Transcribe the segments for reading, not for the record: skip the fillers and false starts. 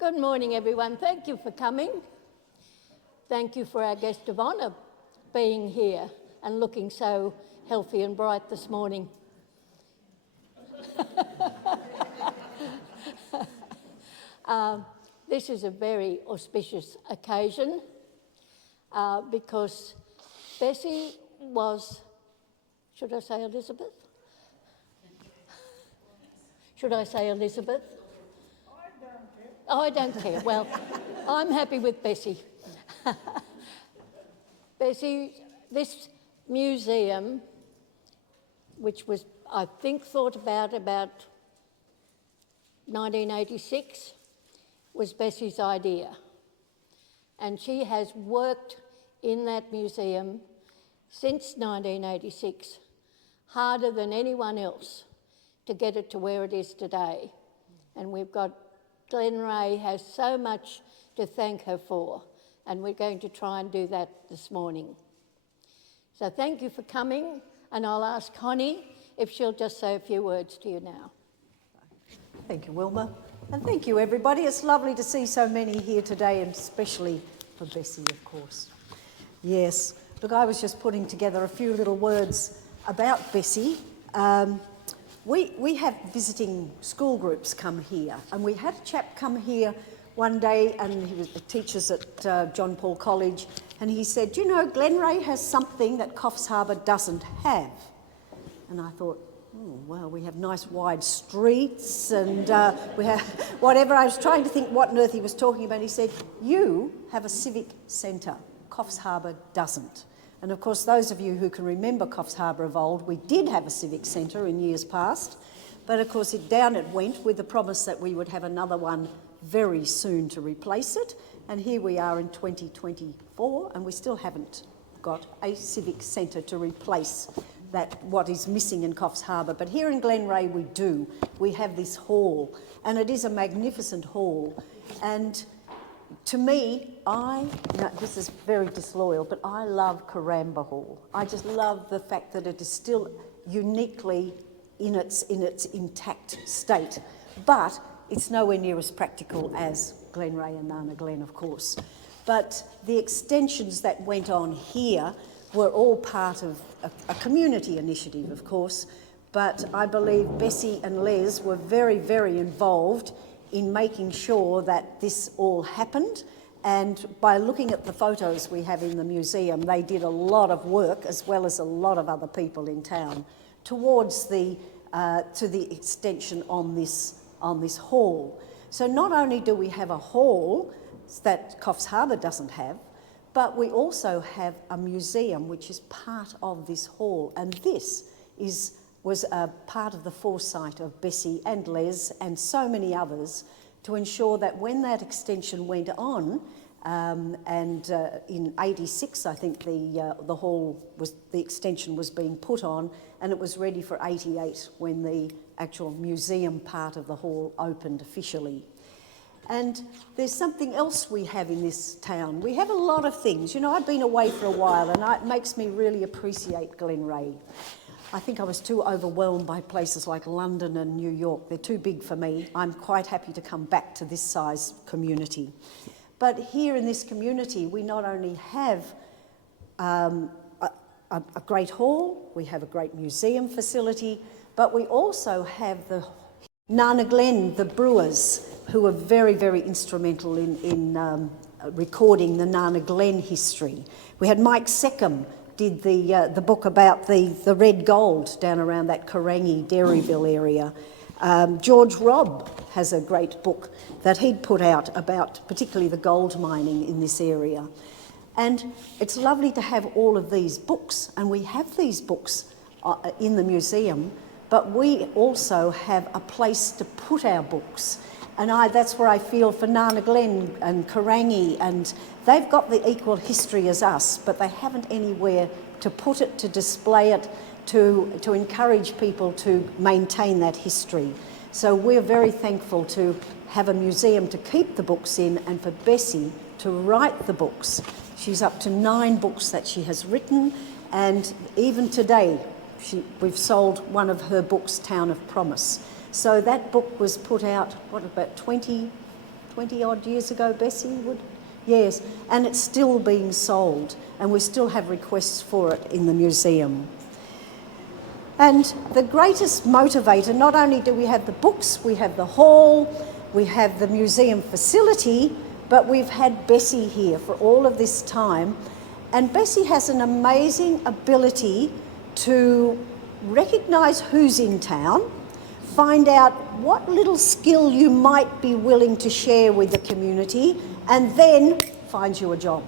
Good morning, everyone. Thank you for coming. Thank you for our guest of honour being here and looking so healthy and bright this morning. This is a very auspicious occasion because Bessie was, should I say Elizabeth? Should I say Elizabeth? I don't care. Well, I'm happy with Bessie. Bessie, this museum, which was, I think, thought about 1986, was Bessie's idea. And she has worked in that museum since 1986, harder than anyone else to get it to where it is today. And we've got Glenreagh has so much to thank her for, and we're going to try and do that this morning. So thank you for coming, and I'll ask Connie if she'll just say a few words to you now. Thank you, Wilma, and thank you, everybody. It's lovely to see so many here today, and especially for Bessie, of course. Yes, look, I was just putting together a few little words about Bessie. We have visiting school groups come here, and we had a chap come here one day, and he was teachers at John Paul College, and he said, "Do you know, Glenreagh has something that Coffs Harbour doesn't have?" And I thought, oh, well, we have nice wide streets, and we have whatever. I was trying to think what on earth he was talking about. He said, "You have a civic centre. Coffs Harbour doesn't." And of course, those of you who can remember Coffs Harbour of old, we did have a civic centre in years past, but of course down it went with the promise that we would have another one very soon to replace it. And here we are in 2024, and we still haven't got a civic centre to replace that what is missing in Coffs Harbour. But here in Glenreagh we do. We have this hall, and it is a magnificent hall. And to me, this is very disloyal, but I love Karamba Hall. I just love the fact that it is still uniquely in its intact state, but it's nowhere near as practical as Glenreagh and Nana Glen, of course. But the extensions that went on here were all part of a community initiative, of course, but I believe Bessie and Les were very, very involved in making sure that this all happened. And by looking at the photos we have in the museum, they did a lot of work, as well as a lot of other people in town, towards the extension on this hall. So not only do we have a hall that Coffs Harbour doesn't have, but we also have a museum which is part of this hall, and this was a part of the foresight of Bessie and Les and so many others to ensure that when that extension went on, in '86 I think the extension was being put on, and it was ready for '88 when the actual museum part of the hall opened officially. And there's something else we have in this town. We have a lot of things. You know, I've been away for a while, and it makes me really appreciate Glenreagh. I think I was too overwhelmed by places like London and New York. They're too big for me. I'm quite happy to come back to this size community. But here in this community, we not only have a great hall, we have a great museum facility, but we also have the Nana Glen, the brewers, who were very, very instrumental in recording the Nana Glen history. We had Mike Seckham, did the book about the red gold down around that Karangi, Dairyville area. George Robb has a great book that he'd put out about particularly the gold mining in this area. And it's lovely to have all of these books, and we have these books in the museum, but we also have a place to put our books. And that's where I feel for Nana Glen and Karangi, and they've got the equal history as us, but they haven't anywhere to put it, to display it, to encourage people to maintain that history. So we're very thankful to have a museum to keep the books in, and for Bessie to write the books. She's up to 9 books that she has written, and even today we've sold one of her books, Town of Promise. So that book was put out, what, about 20 20 odd years ago, Bessie would? Yes, and it's still being sold, and we still have requests for it in the museum. And the greatest motivator, not only do we have the books, we have the hall, we have the museum facility, but we've had Bessie here for all of this time. And Bessie has an amazing ability to recognise who's in town, find out what little skill you might be willing to share with the community, and then finds you a job.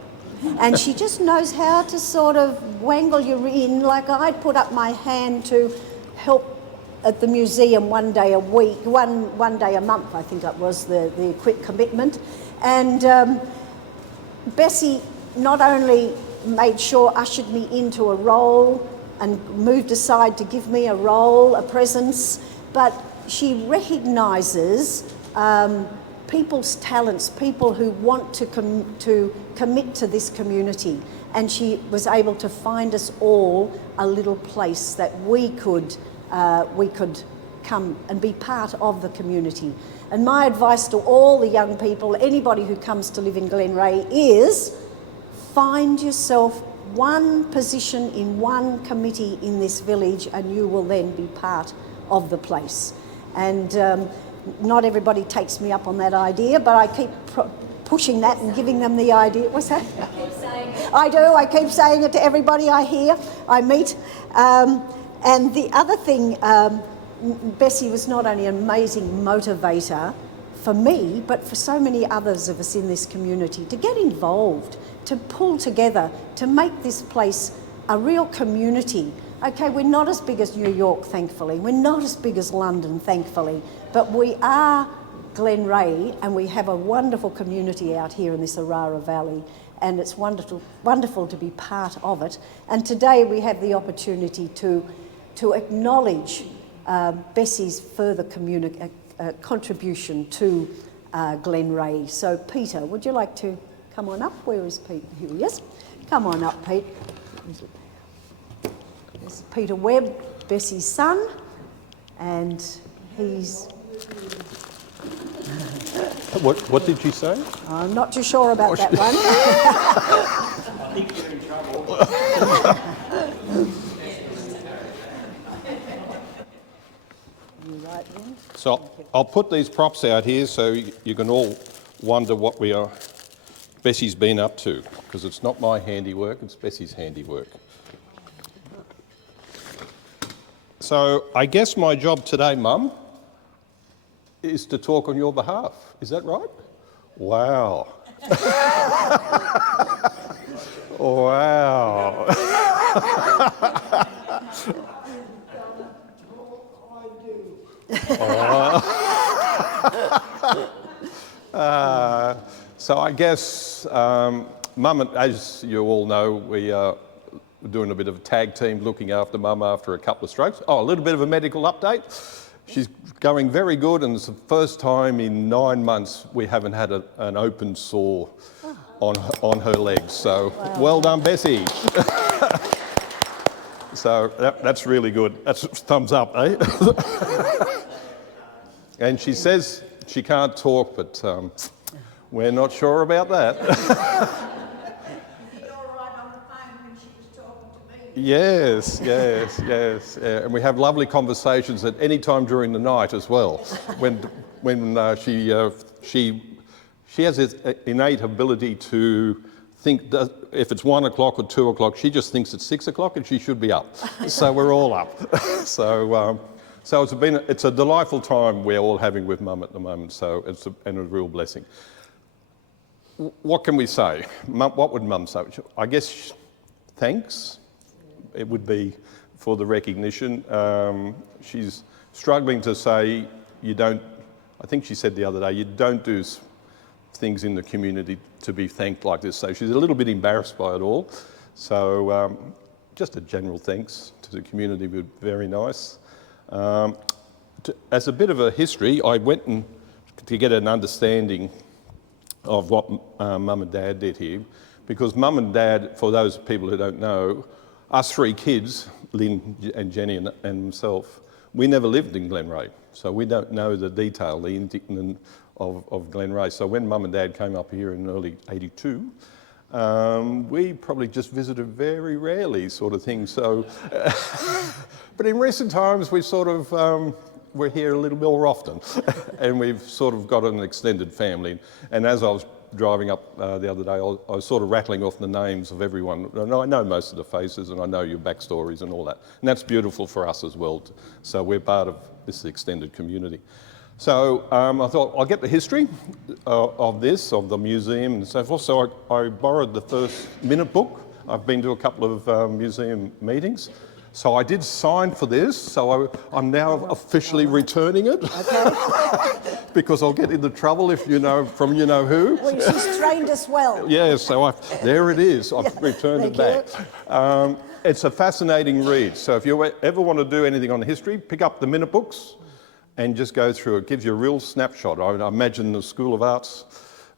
And she just knows how to sort of wangle you in. Like, I'd put up my hand to help at the museum one day a week, one day a month, I think it was the quick commitment. And Bessie not only made sure, ushered me into a role and moved aside to give me a role, a presence, but she recognises people's talents, people who want to commit to this community, and she was able to find us all a little place that we could come and be part of the community. And my advice to all the young people, anybody who comes to live in Glenreagh, is find yourself one position in one committee in this village, and you will then be part of the place. And not everybody takes me up on that idea, but I keep pushing that and giving them the idea. What's that? I keep saying it. I do. I keep saying it to everybody I hear, I meet. And the other thing, Bessie was not only an amazing motivator for me, but for so many others of us in this community, to get involved, to pull together, to make this place a real community. Okay, we're not as big as New York, thankfully. We're not as big as London, thankfully. But we are Glenreagh, and we have a wonderful community out here in this Orara Valley, and it's wonderful to be part of it. And today we have the opportunity to acknowledge Bessie's further contribution to Glenreagh. So Peter, would you like to come on up? Where is Pete? Here he is. Come on up, Pete. There's Peter Webb, Bessie's son, and he's... What did you say? I'm not too sure about that one. I think you're in trouble. You right then? So I'll put these props out here so you can all wonder what Bessie's been up to, because it's not my handiwork, it's Bessie's handiwork. So I guess my job today, Mum, is to talk on your behalf. Is that right? Wow. Wow. So I guess, Mum, as you all know, we are doing a bit of a tag team looking after Mum after a couple of strokes. Oh, a little bit of a medical update. She's going very good, and it's the first time in 9 months we haven't had an open sore on her legs. So well done, Bessie. So that's really good. That's thumbs up, eh? And she says she can't talk, but we're not sure about that. Yes. And we have lovely conversations at any time during the night as well. When she has this innate ability to think that if it's 1 o'clock or 2 o'clock, she just thinks it's 6 o'clock and she should be up. So we're all up. So it's a delightful time we're all having with Mum at the moment. So it's a real blessing. What can we say? What would Mum say? I guess thanks. It would be for the recognition. She's struggling to say I think she said the other day, you don't do things in the community to be thanked like this. So she's a little bit embarrassed by it all. So just a general thanks to the community would be very nice. As a bit of a history, I went to get an understanding of what Mum and Dad did here, because Mum and Dad, for those people who don't know, us 3 kids, Lynn and Jenny and myself, we never lived in Glenreagh, so we don't know the detail, of Glenreagh. So when Mum and Dad came up here in early '82, we probably just visited very rarely, sort of thing. So, but in recent times, we sort of we're here a little more often, and we've sort of got an extended family. And as I was driving up the other day, I was sort of rattling off the names of everyone. And I know most of the faces, and I know your backstories and all that. And that's beautiful for us as well. So we're part of this extended community. So I thought I'll get the history of the museum and so forth. So I borrowed the first minute book. I've been to a couple of museum meetings. So I did sign for this, so I'm now officially returning it. Okay. Because I'll get into trouble if you know from you know who. Well, she's trained us well. Yeah, so there it is. I've returned it back. It's a fascinating read. So if you ever want to do anything on history, pick up the minute books and just go through it. It gives you a real snapshot. I imagine the School of Arts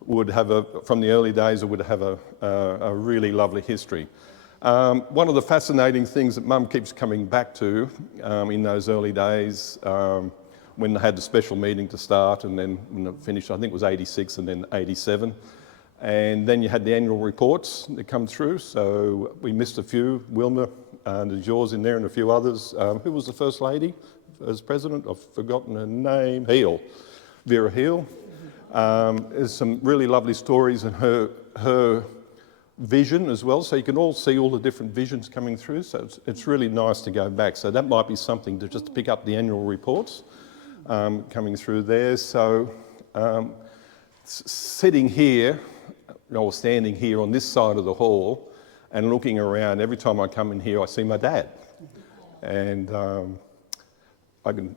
would have from the early days, it would have a really lovely history. One of the fascinating things that Mum keeps coming back to in those early days, when they had the special meeting to start, and then when it finished, I think it was '86 and then '87. And then you had the annual reports that come through. So we missed a few. Wilma, there's yours in there and a few others. Who was the First Lady as President? I've forgotten her name. Vera Heel. There's some really lovely stories and her vision as well, so you can all see all the different visions coming through, so it's really nice to go back. So that might be something to just pick up the annual reports coming through there. So sitting here, or standing here on this side of the hall and looking around, every time I come in here I see my dad, and I can,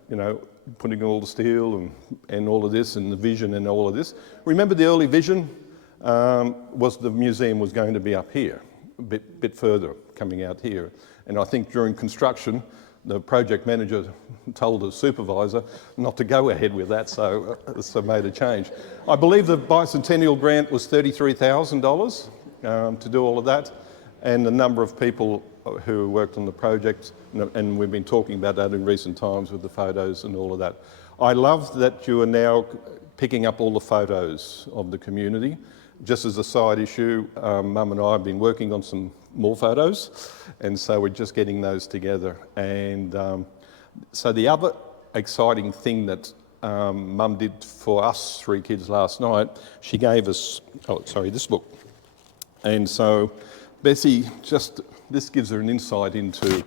putting all the steel and all of this and the vision and all of this. Remember the early vision? Was the museum was going to be up here, a bit further, coming out here. And I think during construction, the project manager told the supervisor not to go ahead with that, so made a change. I believe the bicentennial grant was $33,000 to do all of that, and the number of people who worked on the project, and we've been talking about that in recent times with the photos and all of that. I love that you are now picking up all the photos of the community. Just as a side issue, Mum and I have been working on some more photos, and so we're just getting those together. And so the other exciting thing that Mum did for us three kids last night, she gave us, this book. And so Bessie, this gives her an insight into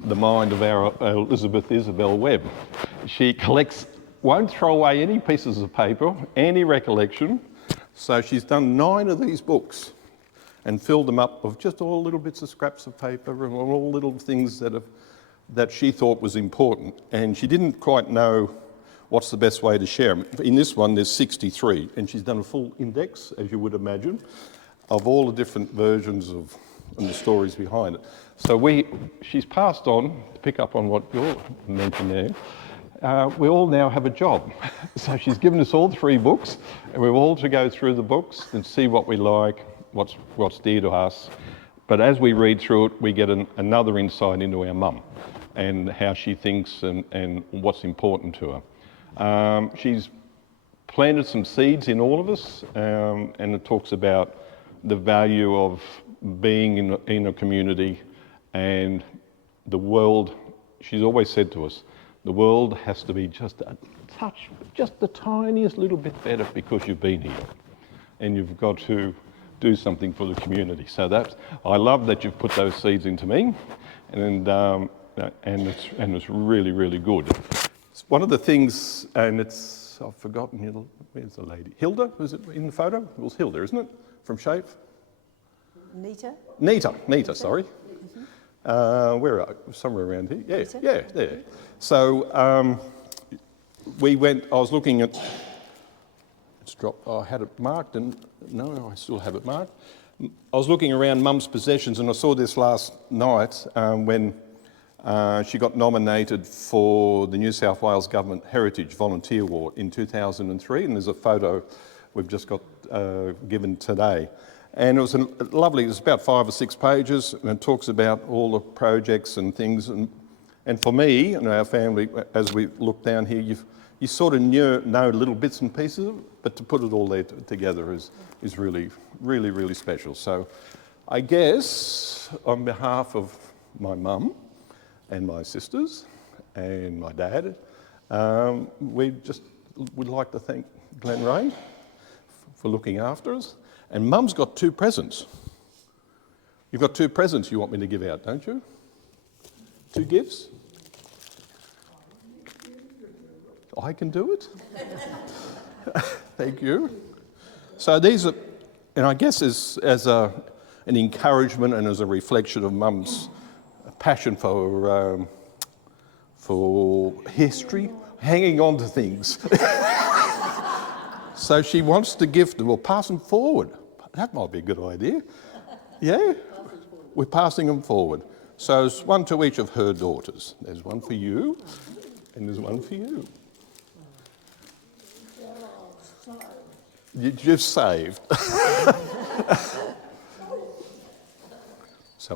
the mind of our Elizabeth Isabel Webb. She won't throw away any pieces of paper, any recollection. So she's done 9 of these books and filled them up with just all little bits of scraps of paper and all little things that she thought was important. And she didn't quite know what's the best way to share them. In this one, there's 63, and she's done a full index, as you would imagine, of all the different versions of and the stories behind it. So she's passed on, to pick up on what you mentioned there, we all now have a job. So she's given us all 3 books, and we're all to go through the books and see what we like, what's dear to us. But as we read through it, we get another insight into our mum and how she thinks and what's important to her. She's planted some seeds in all of us, and it talks about the value of being in a community and the world. She's always said to us, the world has to be just a touch, just the tiniest little bit better because you've been here, and you've got to do something for the community. So I love that you've put those seeds into me, and it's really, really good. It's one of the things, and I've forgotten, where's the lady? Hilda, was it in the photo? It was Hilda, isn't it? From Shape? Nita, sorry. Where are you? Somewhere around here. Yeah, there. So I was looking at, it's dropped, I had it marked, and no, I still have it marked. I was looking around Mum's possessions, and I saw this last night when she got nominated for the New South Wales Government Heritage Volunteer Award in 2003, and there's a photo we've just got given today. And it was lovely, it was about 5 or 6 pages, and it talks about all the projects and things. And for me and our family, as we look down here, you sort of know little bits and pieces of it, but to put it all there together is really, really, really special. So I guess on behalf of my mum and my sisters and my dad, we'd like to thank Glenreagh for looking after us. And Mum's got 2 presents. You've got 2 presents you want me to give out, don't you? 2 gifts? I can do it. Thank you. So these are, and I guess as an encouragement and as a reflection of Mum's passion for history, hanging on to things. So she wants to gift them, we'll pass them forward. That might be a good idea. Yeah? We're passing them forward. So there's one to each of her daughters. There's one for you, and there's one for you. You've saved. So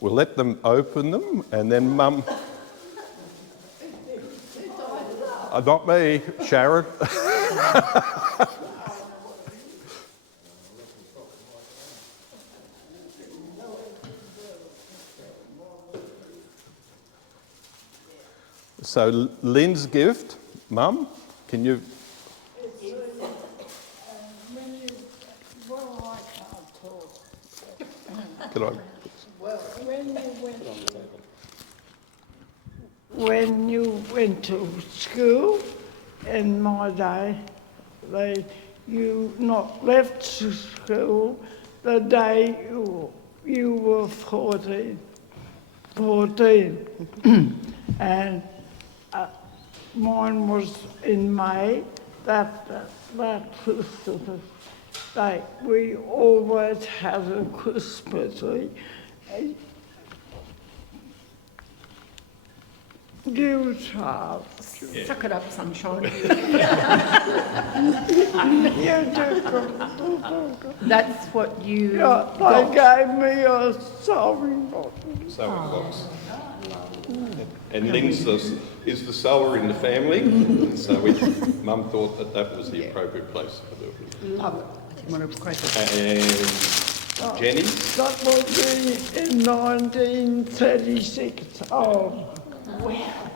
we'll let them open them, and then Mum... not me, Sharon. So Lynn's gift, Mum, can you... I can't talk. Can I... Well, when you went to school, in my day, you not left school the day you were 14. And mine was in May, that Christmas day. We always had a Christmas tree. You child. Suck it up, sunshine. You do. That's what you Yeah, they gave me a sewing box. Sewing box. And Lynn's is the sewer in the family, so Mum thought that was the appropriate place for it. love it. I didn't want to break it. And Jenny? That was in 1936. Oh, wow.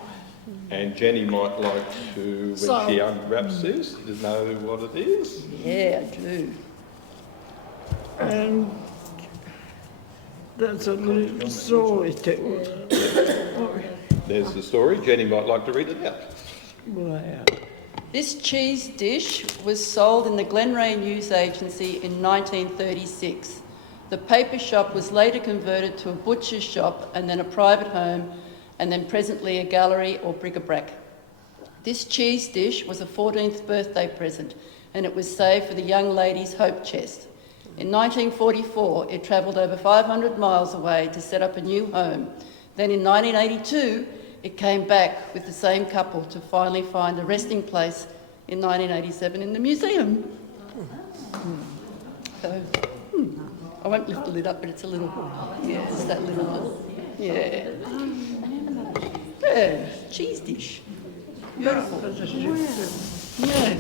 And Jenny might like to, when she unwraps this, to know what it is. Yeah, I do. And there's a little story to it. There's the story. Jenny might like to read it out. Wow. This cheese dish was sold in the Glenreagh News Agency in 1936. The paper shop was later converted to a butcher's shop and then a private home and then presently a gallery or bric-a-brac. This cheese dish was a 14th birthday present and it was saved for the young lady's hope chest. In 1944, it travelled over 500 miles away to set up a new home. Then in 1982, it came back with the same couple to finally find a resting place in 1987 in the museum. So, I won't lift the lid up, but it's a little, yeah, it's that little one. Yeah. Yeah, cheese dish. Beautiful. Yeah.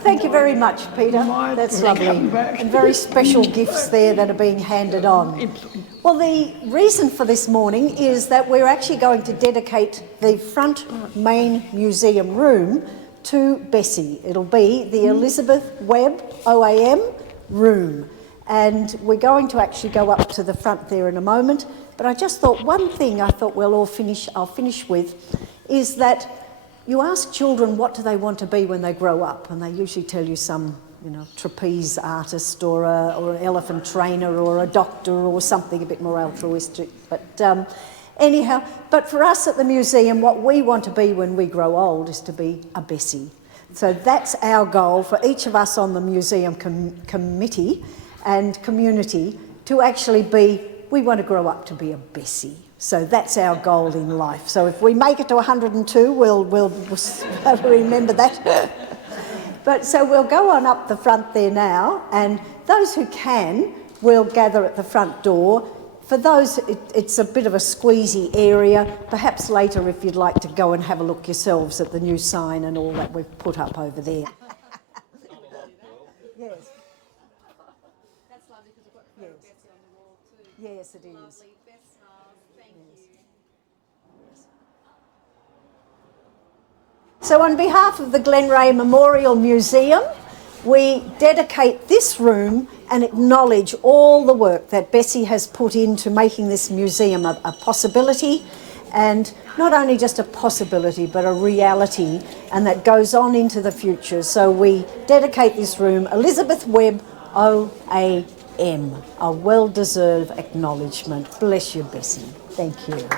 Thank you very much, Peter. That's lovely. And very special gifts there that are being handed on. Well, the reason for this morning is that we're actually going to dedicate the front main museum room to Bessie. It'll be the Bessie Webb OAM room. And we're going to actually go up to the front there in a moment. But I just thought one thing I'll finish with is that you ask children what do they want to be when they grow up, and they usually tell you some, trapeze artist or an elephant trainer or a doctor or something a bit more altruistic. But anyhow, but for us at the museum, what we want to be when we grow old is to be a Bessie. So that's our goal for each of us on the museum committee and community to actually be, we want to grow up to be a Bessie. So that's our goal in life. So if we make it to 102, we'll remember that. But so we'll go on up the front there now, and those who can will gather at the front door. for those, it's a bit of a squeezy area. Perhaps later if you'd like to go and have a look yourselves at the new sign and all that we've put up over there. Yes. That's lovely because we've got a photo of Bessie on the wall too. Yes, it is. Lovely. Best stars. Thank you. So on behalf of the Glenreagh Memorial Museum, we dedicate this room and acknowledge all the work that Bessie has put into making this museum a possibility, and not only just a possibility but a reality, and that goes on into the future. So we dedicate this room Elizabeth Webb OAM, a well-deserved acknowledgement. Bless you, Bessie. Thank you.